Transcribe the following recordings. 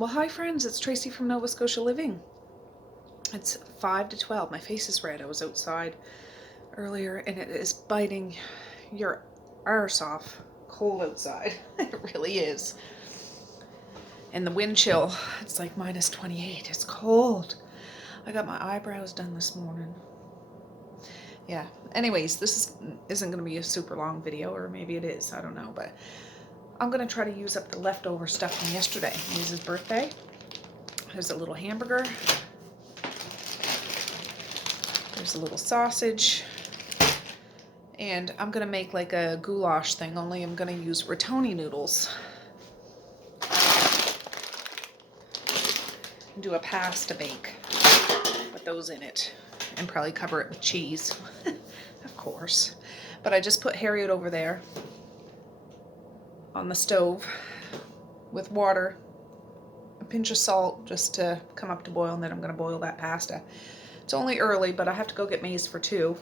Well, hi friends, it's Tracey from Nova Scotia Living. It's 5 to 12. My face is red. I was outside earlier and it is biting your arse off. Cold outside. It really is. And the wind chill, it's like minus 28. It's cold. I got my eyebrows done this morning. Yeah. Anyways, this isn't going to be a super long video, or maybe it is. I don't know, but I'm going to try to use up the leftover stuff from yesterday. Lisa's birthday. There's a little hamburger. There's a little sausage. And I'm going to make like a goulash thing, only I'm going to use rotoni noodles. And do a pasta bake with those in it. And probably cover it with cheese. Of course. But I just put Harriet over there on the stove with water, a pinch of salt just to come up to boil, and then I'm going to boil that pasta. It's only early, but I have to go get Maze for 2.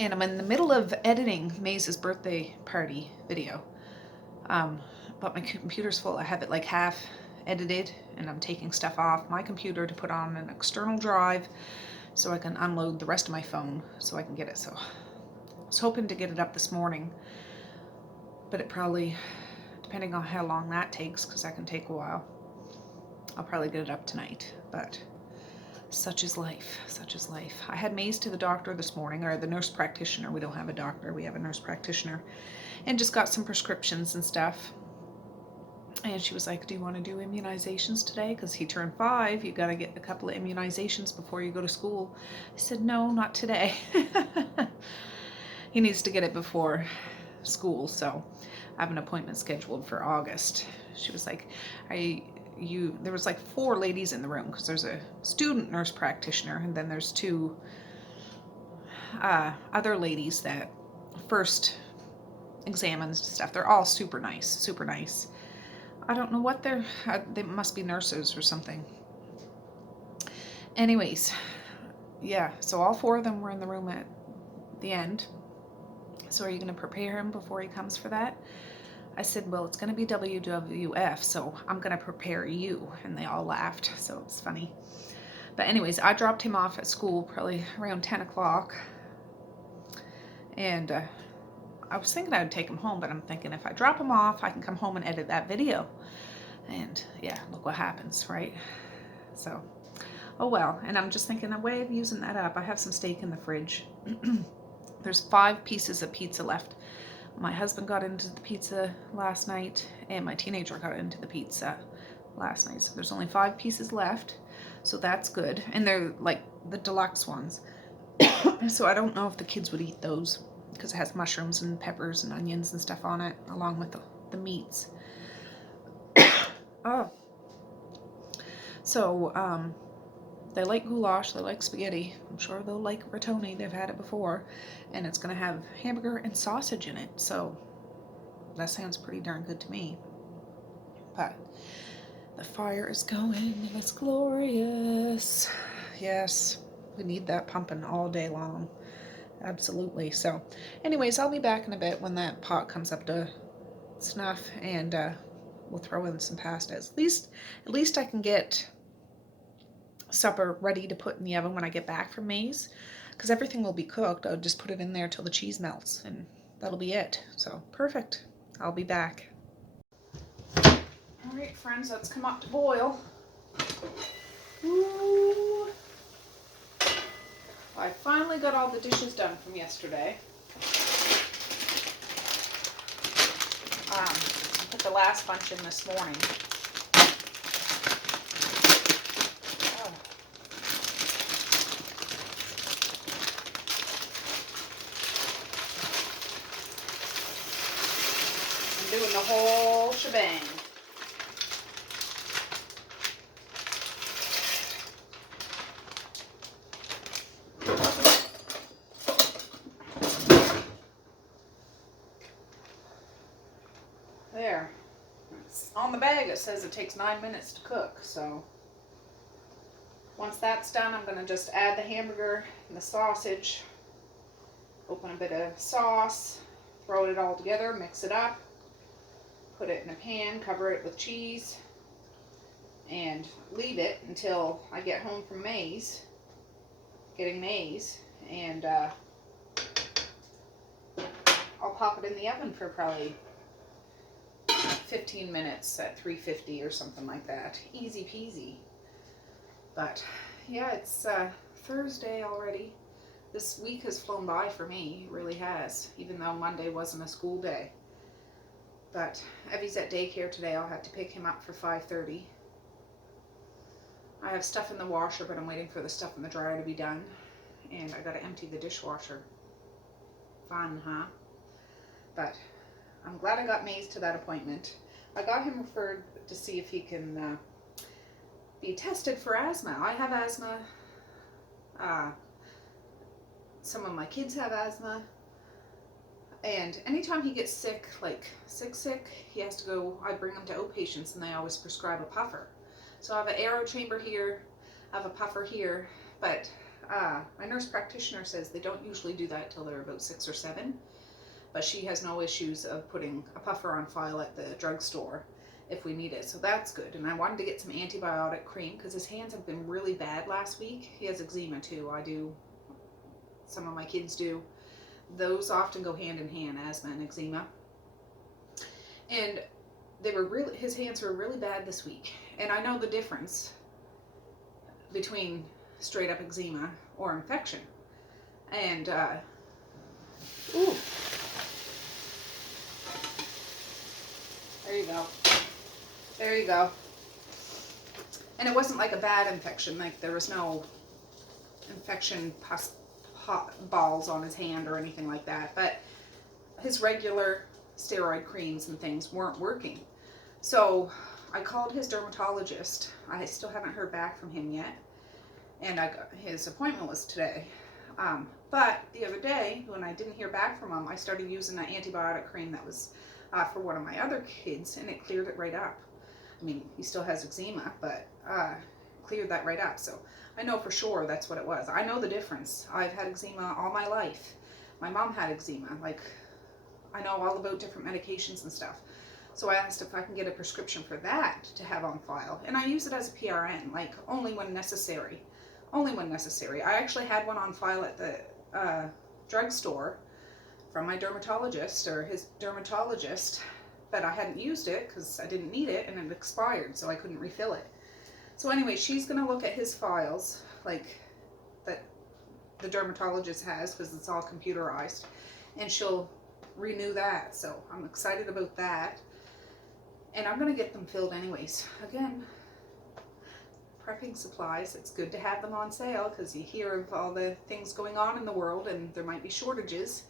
And I'm in the middle of editing Maze's birthday party video. But my computer's full. I have it like half edited, and I'm taking stuff off my computer to put on an external drive so I can unload the rest of my phone so I can get it. So I was hoping to get it up this morning, but it probably, depending on how long that takes, because that can take a while, I'll probably get it up tonight. But such is life, such is life. I had Maze to the doctor this morning, or the nurse practitioner. We don't have a doctor, we have a nurse practitioner, and just got some prescriptions and stuff. And she was like, do you want to do immunizations today? Because he turned 5, you got to get a couple of immunizations before you go to school. I said, no, not today. He needs to get it before school, so I have an appointment scheduled for August. She was like, there was like 4 ladies in the room, because there's a student nurse practitioner, and then there's 2 other ladies that first examines stuff. They're all super nice, super nice. I don't know what they must be nurses or something. Anyways, yeah, so all 4 of them were in the room at the end. So are you going to prepare him before he comes for that? I said, well, it's going to be WWF, so I'm going to prepare you. And they all laughed, so it's funny. But anyways, I dropped him off at school probably around 10 o'clock. And I was thinking I would take him home, but I'm thinking if I drop him off, I can come home and edit that video. And yeah, look what happens, right? So, oh well. And I'm just thinking a way of using that up. I have some steak in the fridge. There's 5 pieces of pizza left. My husband got into the pizza last night, and my teenager got into the pizza last night. So there's only 5 pieces left, so that's good. And they're like the deluxe ones. So I don't know if the kids would eat those, because it has mushrooms and peppers and onions and stuff on it, along with the meats. Oh. So, they like goulash, they like spaghetti. I'm sure they'll like rotoni, they've had it before. And it's going to have hamburger and sausage in it, so that sounds pretty darn good to me. But the fire is going, and it's glorious. Yes, we need that pumping all day long. Absolutely. So anyways, I'll be back in a bit when that pot comes up to snuff, and we'll throw in some pastas. At least I can get supper ready to put in the oven when I get back from Maze, because everything will be cooked. I'll just put it in there till the cheese melts, and that'll be it. So perfect. I'll be back. All right, friends, let's come up to boil. Ooh. I finally got all the dishes done from yesterday. I put the last bunch in this morning. Doing the whole shebang. There. On the bag it says it takes 9 minutes to cook, so once that's done, I'm going to just add the hamburger and the sausage, open a bit of sauce, throw it all together, mix it up, put it in a pan, cover it with cheese, and leave it until I get home from getting maize, and I'll pop it in the oven for probably 15 minutes at 350 or something like that. Easy peasy. But yeah, it's Thursday already. This week has flown by for me, it really has, even though Monday wasn't a school day. But Evie's at daycare today. I'll have to pick him up for 5:30. I have stuff in the washer, but I'm waiting for the stuff in the dryer to be done. And I gotta empty the dishwasher. Fun, huh? But I'm glad I got Maze to that appointment. I got him referred to see if he can be tested for asthma. I have asthma. Some of my kids have asthma. And anytime he gets sick, like sick, he has to go, I bring him to outpatients and they always prescribe a puffer. So I have an aero chamber here, I have a puffer here, but my nurse practitioner says they don't usually do that till they're about 6 or 7. But she has no issues of putting a puffer on file at the drugstore if we need it. So that's good. And I wanted to get some antibiotic cream because his hands have been really bad last week. He has eczema too. I do. Some of my kids do. Those often go hand in hand, asthma and eczema. And his hands were really bad this week. And I know the difference between straight up eczema or infection. And, ooh. There you go. There you go. And it wasn't like a bad infection. Like there was no infection balls on his hand or anything like that. But his regular steroid creams and things weren't working. So I called his dermatologist. I still haven't heard back from him yet. And his appointment was today. But the other day, when I didn't hear back from him, I started using an antibiotic cream that was for one of my other kids, and it cleared it right up. I mean, he still has eczema, but cleared that right up. So I know for sure that's what it was. I know the difference. I've had eczema all my life. My mom had eczema. Like, I know all about different medications and stuff. So I asked if I can get a prescription for that to have on file. And I use it as a PRN, like only when necessary. Only when necessary. I actually had one on file at the drugstore from my dermatologist or his dermatologist, but I hadn't used it because I didn't need it and it expired, so I couldn't refill it. So anyway, she's going to look at his files, like that the dermatologist has, because it's all computerized, and she'll renew that. So I'm excited about that. And I'm going to get them filled anyways. Again, prepping supplies, it's good to have them on sale because you hear of all the things going on in the world and there might be shortages.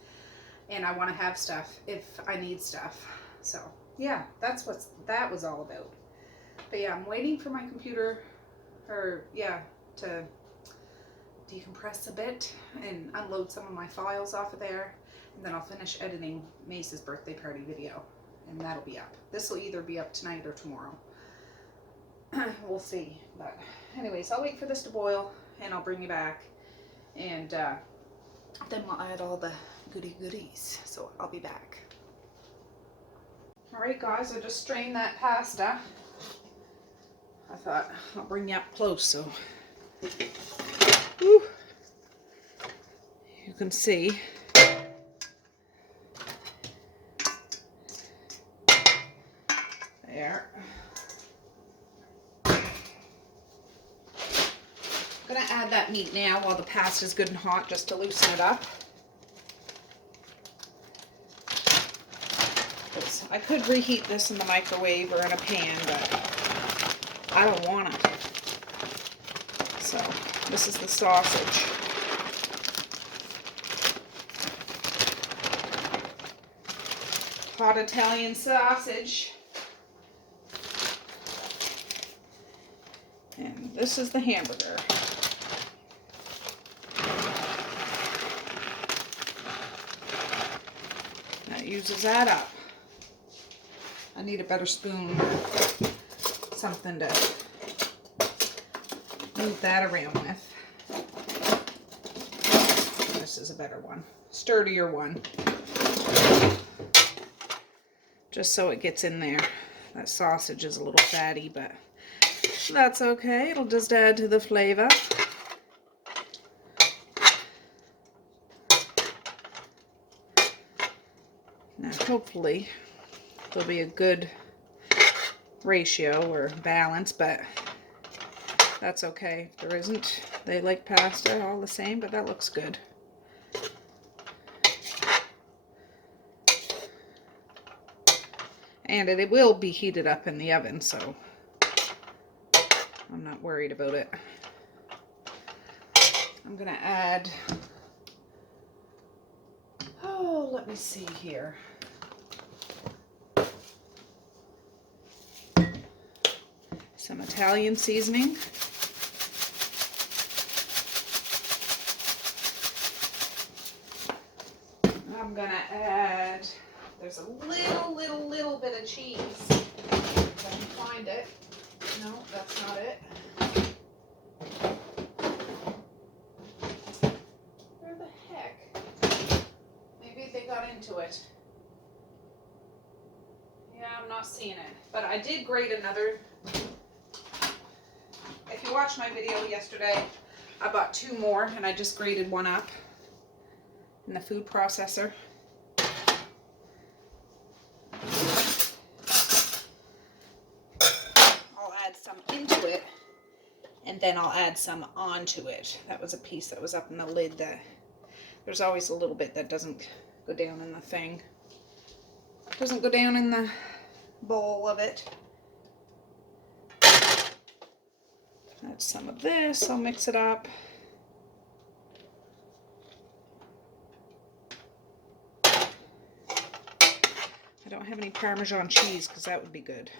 And I want to have stuff if I need stuff. So yeah, that's what that was all about. But yeah, I'm waiting for my computer, to decompress a bit and unload some of my files off of there. And then I'll finish editing Mace's birthday party video. And that'll be up. This will either be up tonight or tomorrow. We'll see. But anyways, I'll wait for this to boil and I'll bring you back. And then we'll add all the goodies. So I'll be back. Alright guys, I just strained that pasta. I thought I'll bring you up close so you can see. There. I'm going to add that meat now while the pasta's good and hot just to loosen it up. I could reheat this in the microwave or in a pan, but I don't want it. So this is the sausage. Hot Italian sausage. And this is the hamburger. That uses that up. I need a better spoon, something to move that around with. This is a better one, sturdier one. Just so it gets in there. That sausage is a little fatty, but That's okay, it'll just add to the flavor. Now hopefully there'll be a good ratio or balance, but that's okay if there isn't. They like pasta all the same, but that looks good. And it will be heated up in the oven, so I'm not worried about it. I'm gonna add, oh, let me see here. Some Italian seasoning. I'm gonna add, there's a little bit of cheese. If I can find it. No, that's not it. Where the heck? Maybe they got into it. Yeah, I'm not seeing it. But I did grate another. If you watched my video yesterday, I bought 2 more and I just grated one up in the food processor. I'll add some into it and then I'll add some onto it. That was a piece that was up in the lid that there's always a little bit that doesn't go down in the thing. Doesn't go down in the bowl of it. Add some of this, I'll mix it up. I don't have any Parmesan cheese because that would be good.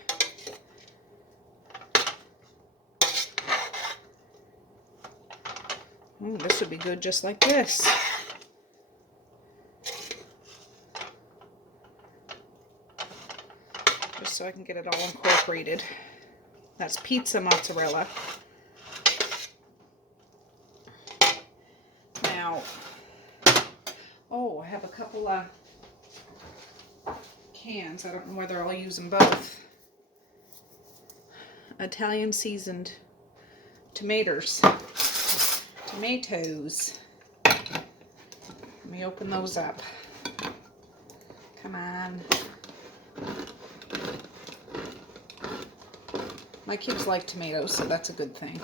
Ooh, this would be good just like this. Just so I can get it all incorporated. That's pizza mozzarella. Now, oh, I have a couple of cans. I don't know whether I'll use them both. Italian seasoned tomatoes. Let me open those up. Come on. My kids like tomatoes, so that's a good thing.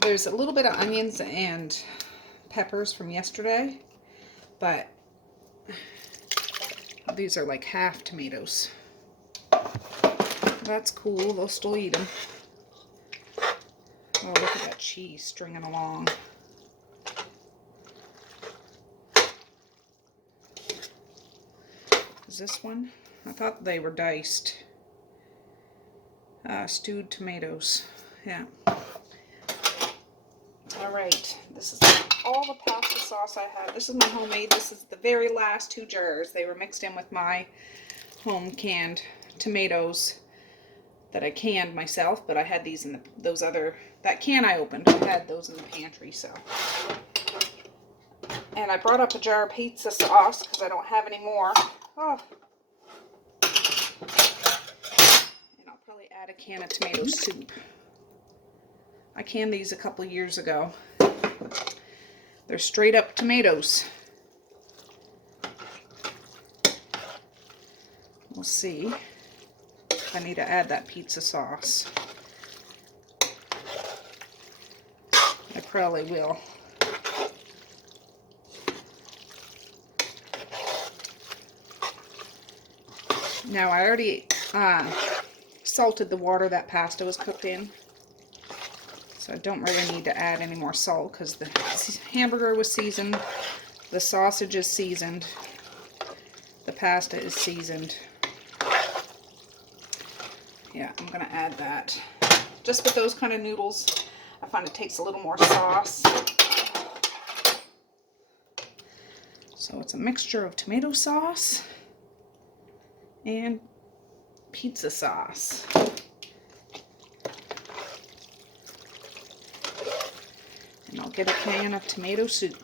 There's a little bit of onions and peppers from yesterday, but these are like half tomatoes. That's cool, they'll still eat them. Oh, look at that cheese stringing along. Is this one? I thought they were diced. Stewed tomatoes. Yeah. Alright, this is all the pasta sauce I have. This is my homemade. This is the very last 2 jars. They were mixed in with my home canned tomatoes that I canned myself, but I had these in those other, that can I opened, I had those in the pantry, so. And I brought up a jar of pizza sauce because I don't have any more. Oh. And I'll probably add a can of tomato soup. I canned these a couple years ago. They're straight up tomatoes. We'll see if I need to add that pizza sauce. I probably will. Now I already salted the water that pasta was cooked in. So I don't really need to add any more salt because the hamburger was seasoned, the sausage is seasoned, the pasta is seasoned. Yeah, I'm going to add that. Just with those kind of noodles, I find it takes a little more sauce. So it's a mixture of tomato sauce and pizza sauce. And I'll get a can of tomato soup.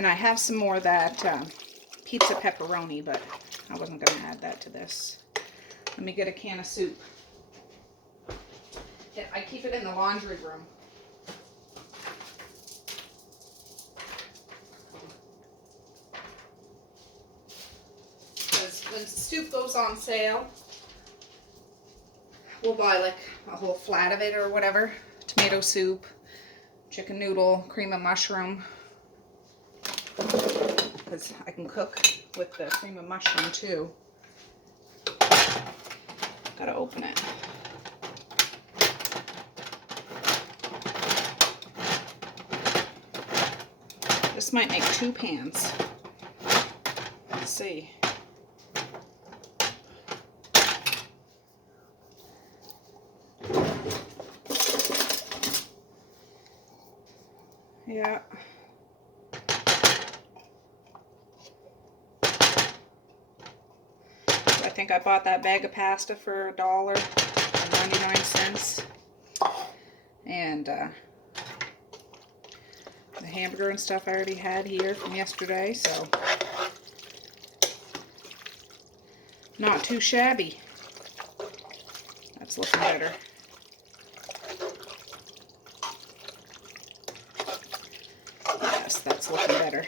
And I have some more of that pizza pepperoni, but I wasn't going to add that to this. Let me get a can of soup. Yeah, I keep it in the laundry room. Because when soup goes on sale, we'll buy like a whole flat of it or whatever. Tomato soup, chicken noodle, cream of mushroom. Because I can cook with the cream of mushroom too. Gotta open it. This might make 2 pans. Let's see. Yeah. I think I bought that bag of pasta for $1.99. And the hamburger and stuff I already had here from yesterday, so not too shabby. That's looking better. Yes, that's looking better.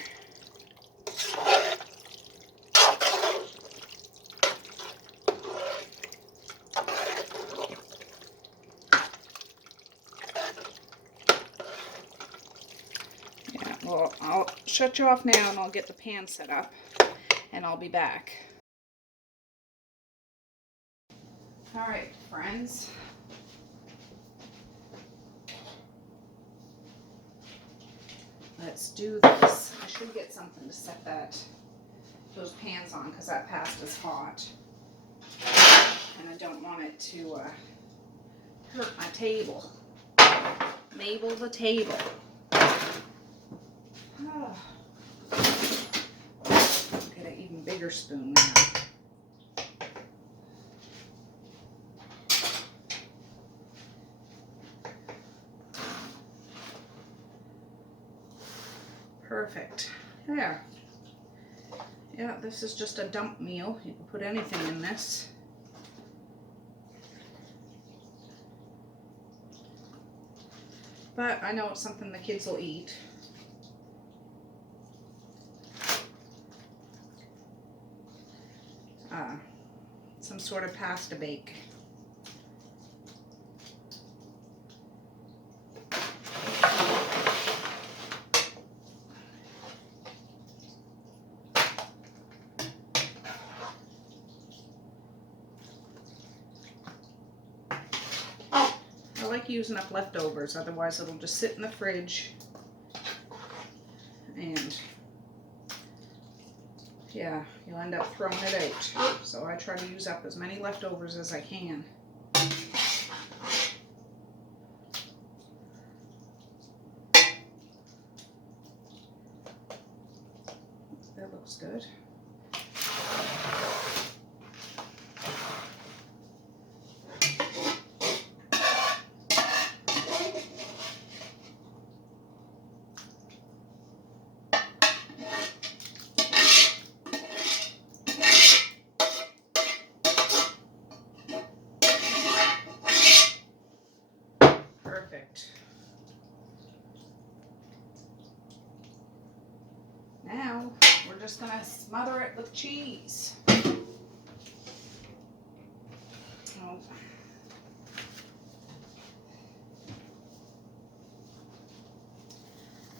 Yeah, well, I'll shut you off now and I'll get the pan set up and I'll be back. All right, friends. Let's do this. I should get something to set those pans on because that pasta's hot. And I don't want it to hurt my table. Mabel the table. Oh. Get an even bigger spoon now. Perfect. There. Yeah, this is just a dump meal. You can put anything in this. But I know it's something the kids will eat. Some sort of pasta bake. I like using up leftovers, otherwise it'll just sit in the fridge. And yeah, you'll end up throwing it out. So I try to use up as many leftovers as I can. That looks good. Perfect. Now we're just gonna smother it with cheese. Oh.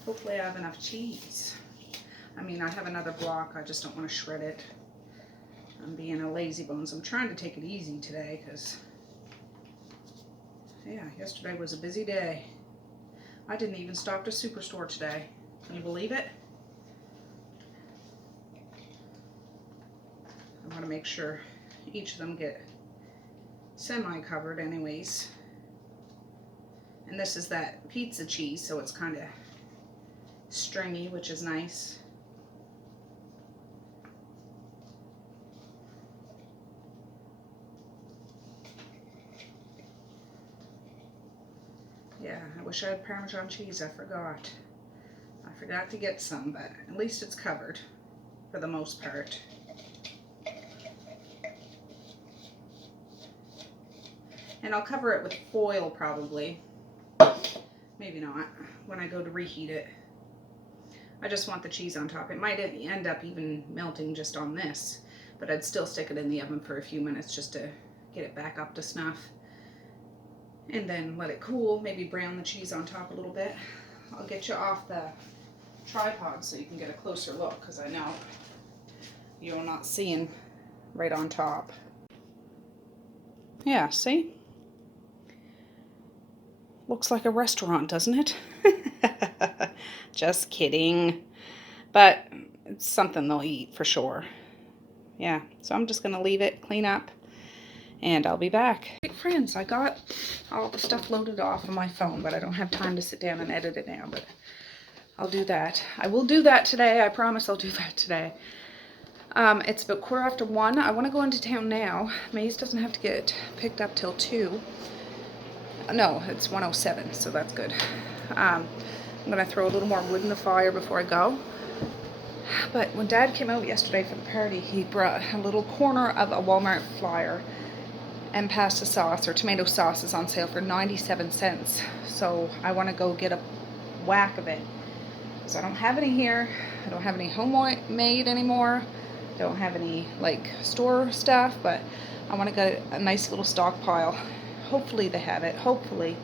Hopefully I have enough cheese. I mean, I have another block, I just don't want to shred it. I'm being a lazy bones. I'm trying to take it easy today because, yeah, yesterday was a busy day. I didn't even stop to Superstore today. Can you believe it? I want to make sure each of them get semi-covered anyways. And this is that pizza cheese, so it's kind of stringy, which is nice. Yeah, I wish I had Parmesan cheese. I forgot forgot to get some, but at least it's covered for the most part. And I'll cover it with foil probably. Maybe not when I go to reheat it. I just want the cheese on top. It might end up even melting just on this, but I'd still stick it in the oven for a few minutes just to get it back up to snuff. And then let it cool, maybe brown the cheese on top a little bit. I'll get you off the tripod so you can get a closer look, because I know you're not seeing right on top. Yeah, see? Looks like a restaurant, doesn't it? Just kidding. But it's something they'll eat for sure. Yeah, so I'm just going to leave it, clean up, and I'll be back. Hey friends, I got all the stuff loaded off on my phone, but I don't have time to sit down and edit it now, but I'll do that. I will do that today. I promise I'll do that today. It's about 1:15. I want to go into town now. Maze doesn't have to get picked up till 2. No, it's 1:07, so that's good. I'm going to throw a little more wood in the fire before I go. But when Dad came out yesterday for the party, he brought a little corner of a Walmart flyer, and pasta sauce or tomato sauce is on sale for 97 cents. So I want to go get a whack of it. So I don't have any here. I don't have any homemade anymore. Don't have any like store stuff, but I want to get a nice little stockpile. Hopefully they have it, hopefully.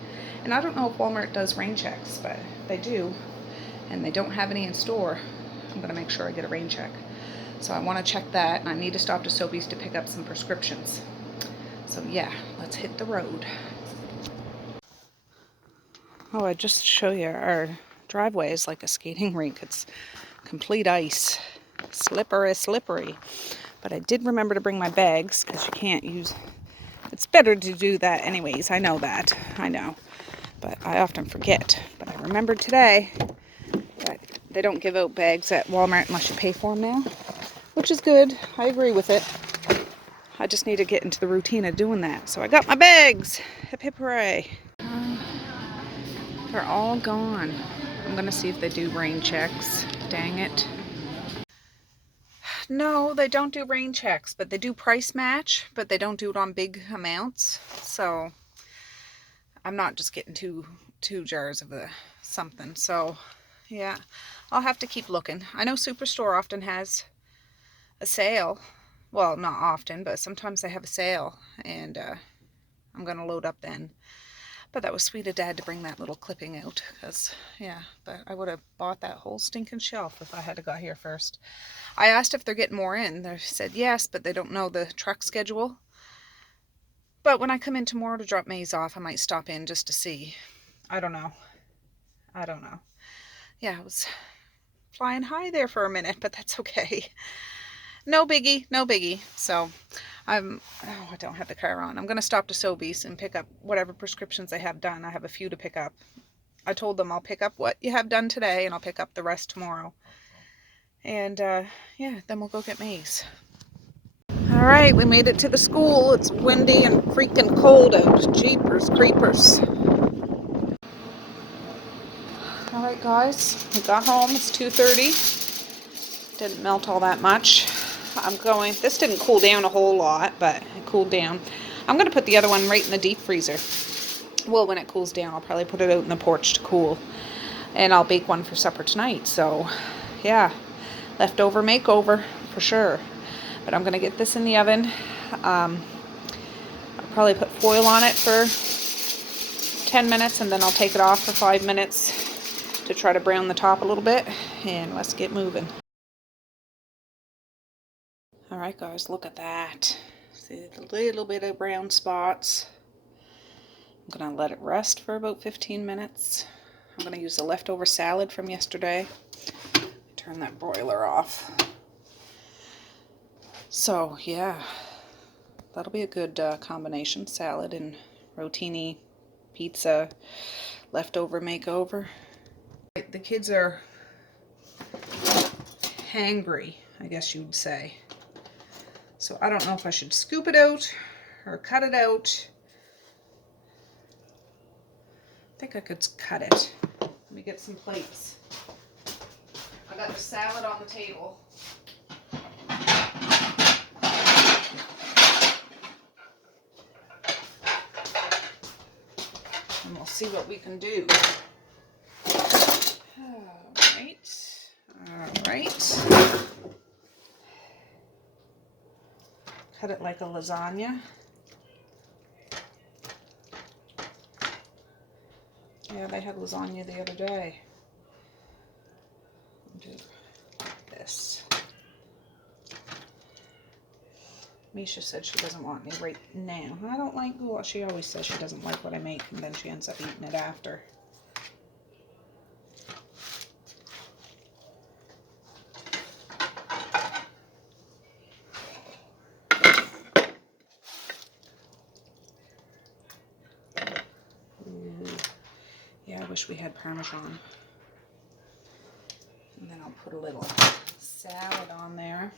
And I don't know if Walmart does rain checks, but they do. And they don't have any in store. I'm going to make sure I get a rain check. So I want to check that, and I need to stop to Sobeys to pick up some prescriptions. So yeah, let's hit the road. Oh, I just show you our driveway is like a skating rink. It's complete ice. Slippery, slippery. But I did remember to bring my bags, because you can't use... It's better to do that anyways. I know that. I know. But I often forget. But I remembered today that they don't give out bags at Walmart unless you pay for them now. Which is good. I agree with it. I just need to get into the routine of doing that. So I got my bags. Hip hip hooray. They're all gone. I'm going to see if they do rain checks. Dang it. No, they don't do rain checks, but they do price match, but they don't do it on big amounts. So I'm not just getting two jars of the something. So yeah, I'll have to keep looking. I know Superstore often has a sale. Well, not often, but sometimes they have a sale, and I'm going to load up then. But that was sweet of Dad to bring that little clipping out, because, yeah, but I would have bought that whole stinking shelf if I had got here first. I asked if they're getting more in. They said yes, but they don't know the truck schedule. But when I come in tomorrow to drop Maze off, I might stop in just to see. I don't know. I don't know. Yeah, I was flying high there for a minute, but that's okay. No biggie, no biggie. So I don't have the car on. I'm going to stop to Sobeys and pick up whatever prescriptions they have done. I have a few to pick up. I told them I'll pick up what you have done today, and I'll pick up the rest tomorrow. And yeah, then we'll go get Maze. All right, we made it to the school. It's windy and freaking cold out. Jeepers creepers. All right, guys, we got home. It's 2:30. Didn't melt all that much. This didn't cool down a whole lot, but it cooled down. I'm going to put the other one right in the deep freezer. Well, when it cools down, I'll probably put it out in the porch to cool. And I'll bake one for supper tonight. So, yeah, leftover makeover for sure. But I'm going to get this in the oven. I'll probably put foil on it for 10 minutes, and then I'll take it off for 5 minutes to try to brown the top a little bit. And let's get moving. Alright guys, look at that. See the little bit of brown spots. I'm going to let it rest for about 15 minutes. I'm going to use the leftover salad from yesterday. Turn that broiler off. So yeah, that'll be a good combination. Salad and rotini, pizza, leftover makeover. The kids are hangry, I guess you'd say. So I don't know if I should scoop it out or cut it out. I think I could cut it. Let me get some plates. got the salad on the table. And we'll see what we can do. Alright. Cut it like a lasagna. Yeah, they had lasagna the other day. Do this. Misha said she doesn't want any right now. I don't like goulash. She always says she doesn't like what I make, and then she ends up eating it after. Ooh. Yeah, I wish we had Parmesan. And then I'll put a little salad on there.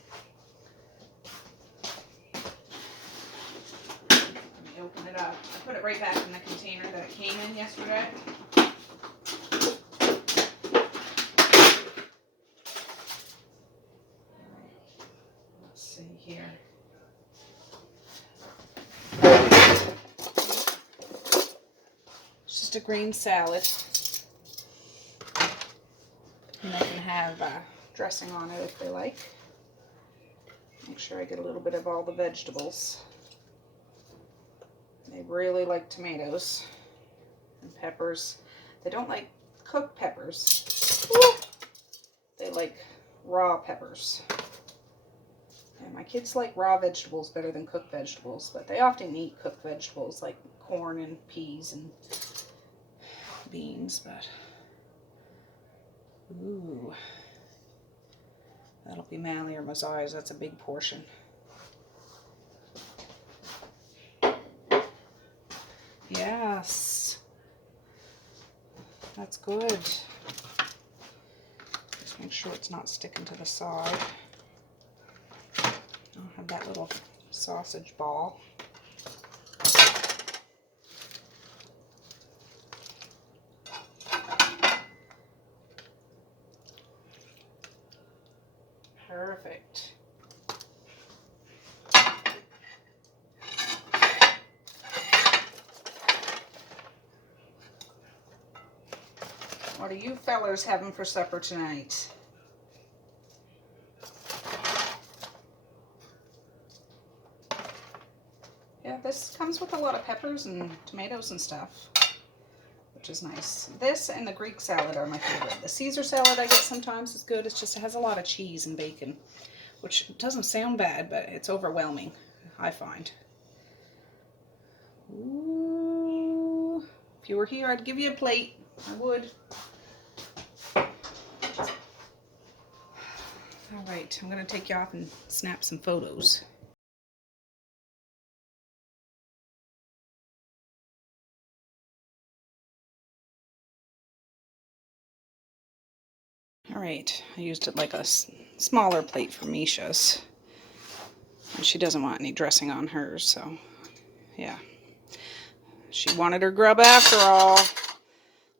Open it up. I put it right back in the container that it came in yesterday. Let's see here. It's just a green salad. And they can have dressing on it if they like. Make sure I get a little bit of all the vegetables. They really like tomatoes and peppers. They don't like cooked peppers. Woo! They like raw peppers. And my kids like raw vegetables better than cooked vegetables, but they often eat cooked vegetables like corn and peas and beans, but ooh. That'll be Mally or Messiah's. That's a big portion. Yes, that's good. Just make sure it's not sticking to the side. I'll have that little sausage ball. Perfect. What are you fellers having for supper tonight? Yeah, this comes with a lot of peppers and tomatoes and stuff, which is nice. This and the Greek salad are my favorite. The Caesar salad I get sometimes is good. It's just, it has a lot of cheese and bacon, which doesn't sound bad, but it's overwhelming, I find. Ooh. If you were here, I'd give you a plate. I would. All right, I'm going to take you off and snap some photos. All right, I used it like a smaller plate for Misha's. And she doesn't want any dressing on hers, so yeah. She wanted her grub after all,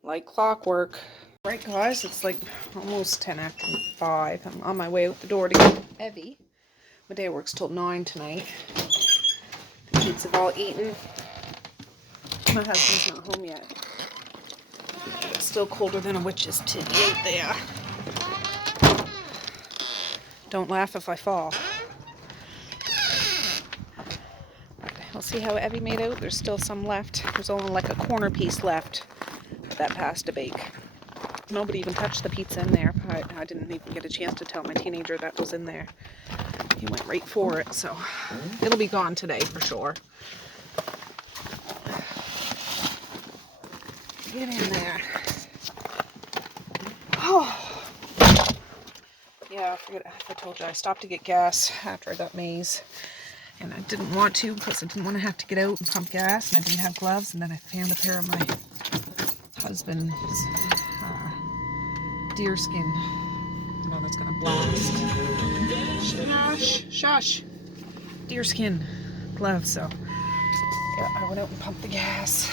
like clockwork. Right, guys, it's like almost 10 after 5. I'm on my way out the door to get Evie. My day works till 9 tonight. The kids have all eaten. My husband's not home yet. It's still colder than a witch's titty out there. Don't laugh if I fall. We'll see how Evie made out. There's still some left. There's only like a corner piece left of that pasta bake. Nobody even touched the pizza in there. I didn't even get a chance to tell my teenager that was in there. He went right for it, so it'll be gone today for sure. Get in there. Oh. Yeah, I forget if I told you I stopped to get gas after I got maize. And I didn't want to because I didn't want to have to get out and pump gas, and I didn't have gloves. And then I found a pair of my husband's deer skin. No, that's gonna blast. Shush, shush. Deer skin gloves. So yeah, I went out and pumped the gas.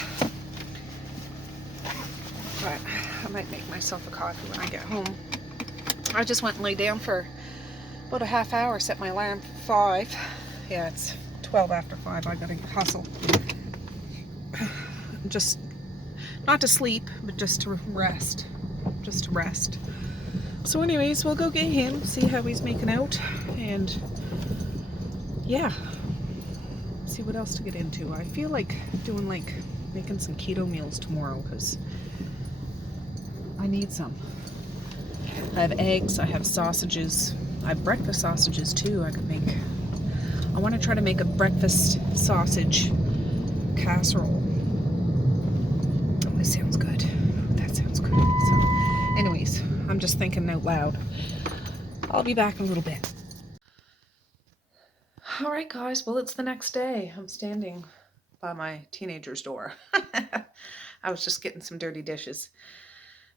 But I might make myself a coffee when I get home. I just went and lay down for about a half hour, set my alarm for 5. Yeah, it's 12 after 5. I gotta hustle. Just not to sleep, but just to rest. Just to rest. So anyways, we'll go get him, see how he's making out, and yeah, see what else to get into. I feel like doing making some keto meals tomorrow because I need some. I have eggs, I have sausages, I have breakfast sausages too. I want to try to make a breakfast sausage casserole. Oh, this sounds good. That sounds good. So anyways, I'm just thinking out loud. I'll be back in a little bit. All right, guys. Well, it's the next day. I'm standing by my teenager's door. I was just getting some dirty dishes.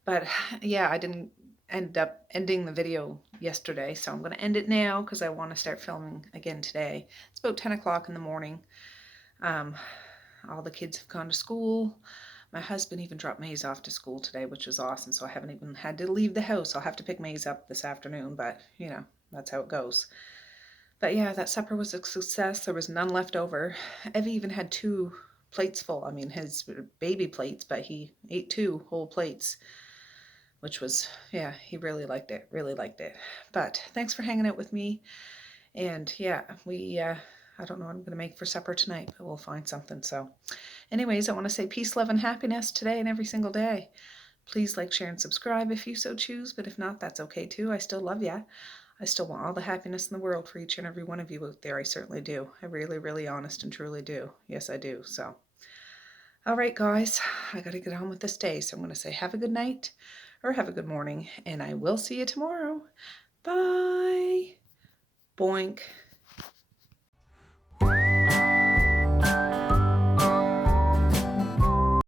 But yeah, I didn't end up ending the video yesterday, so I'm going to end it now because I want to start filming again today. It's about 10 o'clock in the morning. All the kids have gone to school. My husband even dropped Maze off to school today, which was awesome, so I haven't even had to leave the house. I'll have to pick Maze up this afternoon, but, you know, that's how it goes. But yeah, that supper was a success. There was none left over. Evie even had 2 plates full. I mean, his baby plates, but he ate 2 whole plates, which was, yeah, he really liked it, really liked it. But thanks for hanging out with me. And yeah, I don't know what I'm going to make for supper tonight, but we'll find something. So anyways, I want to say peace, love, and happiness today and every single day. Please like, share, and subscribe if you so choose, but if not, that's okay too. I still love ya. I still want all the happiness in the world for each and every one of you out there. I certainly do. I really, really honest and truly do. Yes, I do. So, all right, guys, I got to get on with this day. So I'm going to say have a good night or have a good morning, and I will see you tomorrow. Bye. Boink.